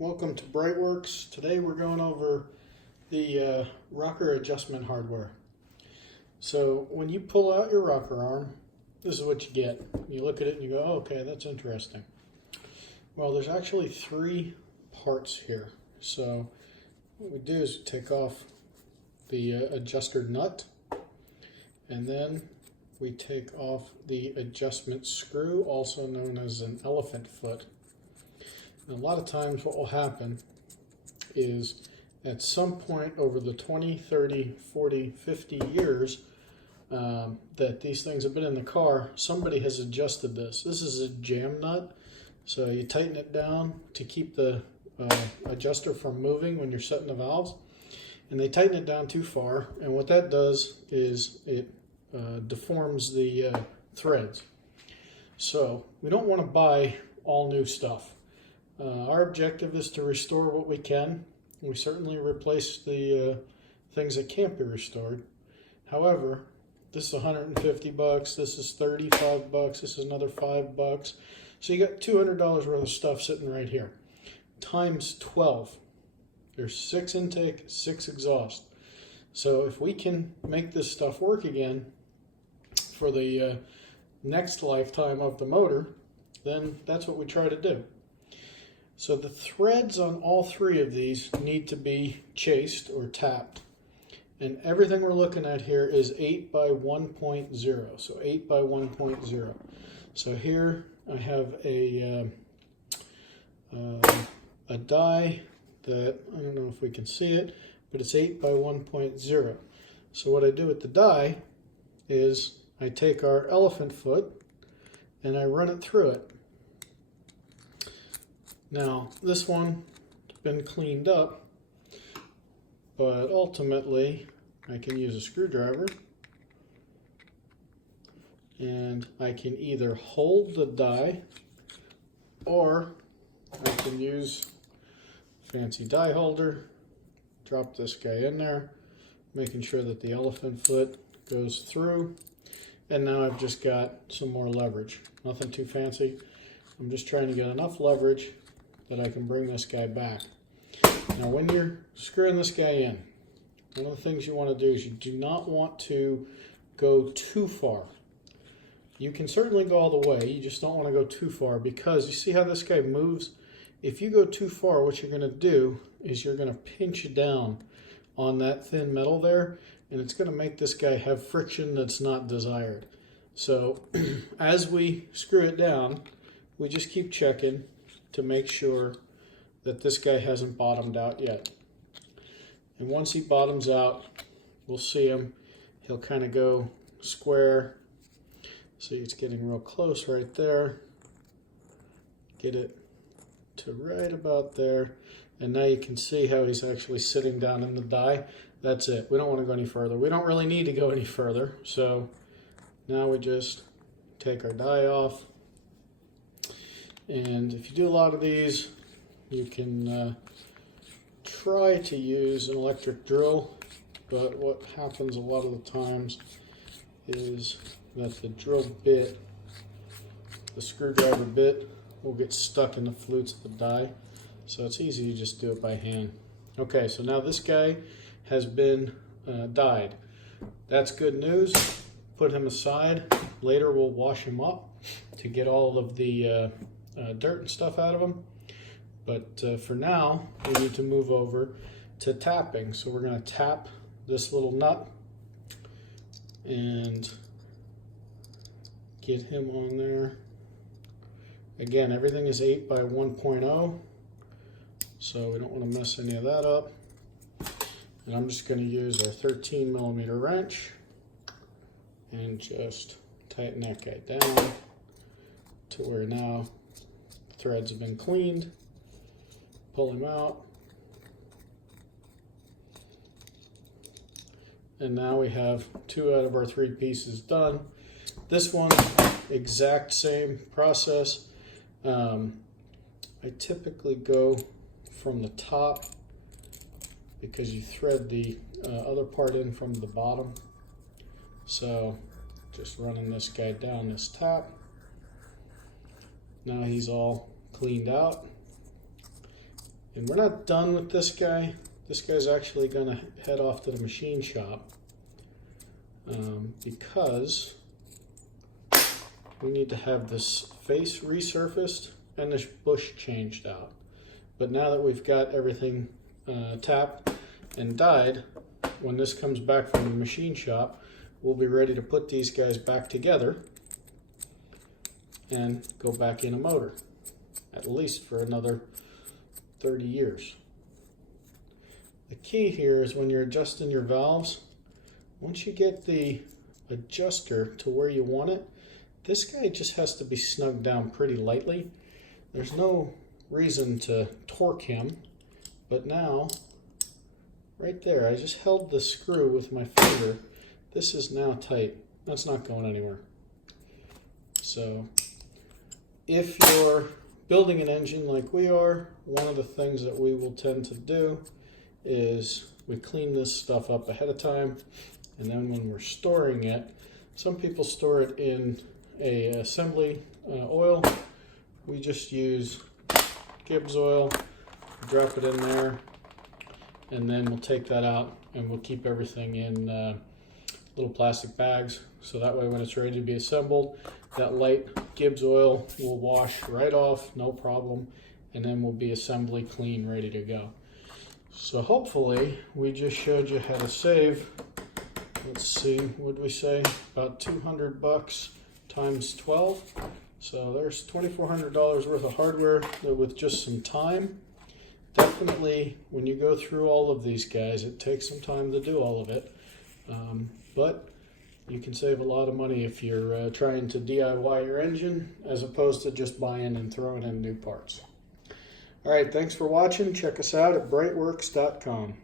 Welcome to BreitWerks. Today we're going over the rocker adjustment hardware. So when you pull out your rocker arm, this is what you get. You look at it and you go, oh, okay, that's interesting. Well, there's actually three parts here. So what we do is take off the adjuster nut, and then we take off the adjustment screw, also known as an elephant foot. And a lot of times what will happen is at some point over the 20, 30, 40, 50 years that these things have been in the car, somebody has adjusted this. This is a jam nut, so you tighten it down to keep the adjuster from moving when you're setting the valves. And they tighten it down too far, and what that does is it deforms the threads. So we don't want to buy all new stuff. Our objective is to restore what we can. We certainly replace the things that can't be restored. However, this is 150 bucks, this is 35 bucks, this is another $5. So you got $200 worth of stuff sitting right here. Times 12. There's 6 intake, 6 exhaust. So if we can make this stuff work again for the next lifetime of the motor, then that's what we try to do. So the threads on all three of these need to be chased or tapped. And everything we're looking at here is 8 by 1.0. So 8 by 1.0. So here I have a die that, I don't know if we can see it, but it's 8 by 1.0. So what I do with the die is I take our elephant foot and I run it through it. Now, this one's been cleaned up, but ultimately I can use a screwdriver and I can either hold the die or I can use a fancy die holder, drop this guy in there, making sure that the elephant foot goes through, and now I've just got some more leverage. Nothing too fancy. I'm just trying to get enough leverage that I can bring this guy back. Now when you're screwing this guy in, one of the things you want to do is you do not want to go too far. You can certainly go all the way, you just don't want to go too far, because you see how this guy moves? If you go too far, what you're going to do is you're going to pinch down on that thin metal there, and it's going to make this guy have friction that's not desired. So as we screw it down, we just keep checking to make sure that this guy hasn't bottomed out yet. And once he bottoms out, we'll see him. He'll kind of go square. See, it's getting real close right there. Get it to right about there. And now you can see how he's actually sitting down in the die. That's it. We don't want to go any further. We don't really need to go any further. So now we just take our die off. And if you do a lot of these, you can try to use an electric drill, but what happens a lot of the times is that the drill bit, the screwdriver bit, will get stuck in the flutes of the die. So it's easy to just do it by hand. Okay, so now this guy has been dyed. That's good news. Put him aside. Later we'll wash him up to get all of the dirt and stuff out of them, but for now we need to move over to tapping. So we're going to tap this little nut and get him on there. Again, everything is 8 by 1.0, so we don't want to mess any of that up. And I'm just going to use our 13mm wrench and just tighten that guy down to where now threads have been cleaned. Pull him out. And now we have 2 out of our 3 pieces done. This one, exact same process. I typically go from the top because you thread the other part in from the bottom. So just running this guy down this tap. Now he's all cleaned out. And we're not done with this guy. This guy's actually going to head off to the machine shop because we need to have this face resurfaced and this bush changed out. But now that we've got everything tapped and dyed, when this comes back from the machine shop, we'll be ready to put these guys back together and go back in a motor, at least for another 30 years. The key here is when you're adjusting your valves, once you get the adjuster to where you want it, this guy just has to be snugged down pretty lightly. There's no reason to torque him, but now, right there, I just held the screw with my finger. This is now tight. That's not going anywhere. So, if you're building an engine like we are, one of the things that we will tend to do is we clean this stuff up ahead of time, and then when we're storing it, some people store it in a assembly oil. We just use Gibbs oil, drop it in there, and then we'll take that out and we'll keep everything in little plastic bags, so that way when it's ready to be assembled, that light Gibbs oil will wash right off, no problem, and then we'll be assembly clean, ready to go. So hopefully we just showed you how to save, let's see, what did we say, about 200 bucks times 12. So there's $2,400 worth of hardware with just some time. Definitely when you go through all of these guys, it takes some time to do all of it, but you can save a lot of money if you're trying to DIY your engine as opposed to just buying and throwing in new parts. All right, thanks for watching. Check us out at BreitWerks.com.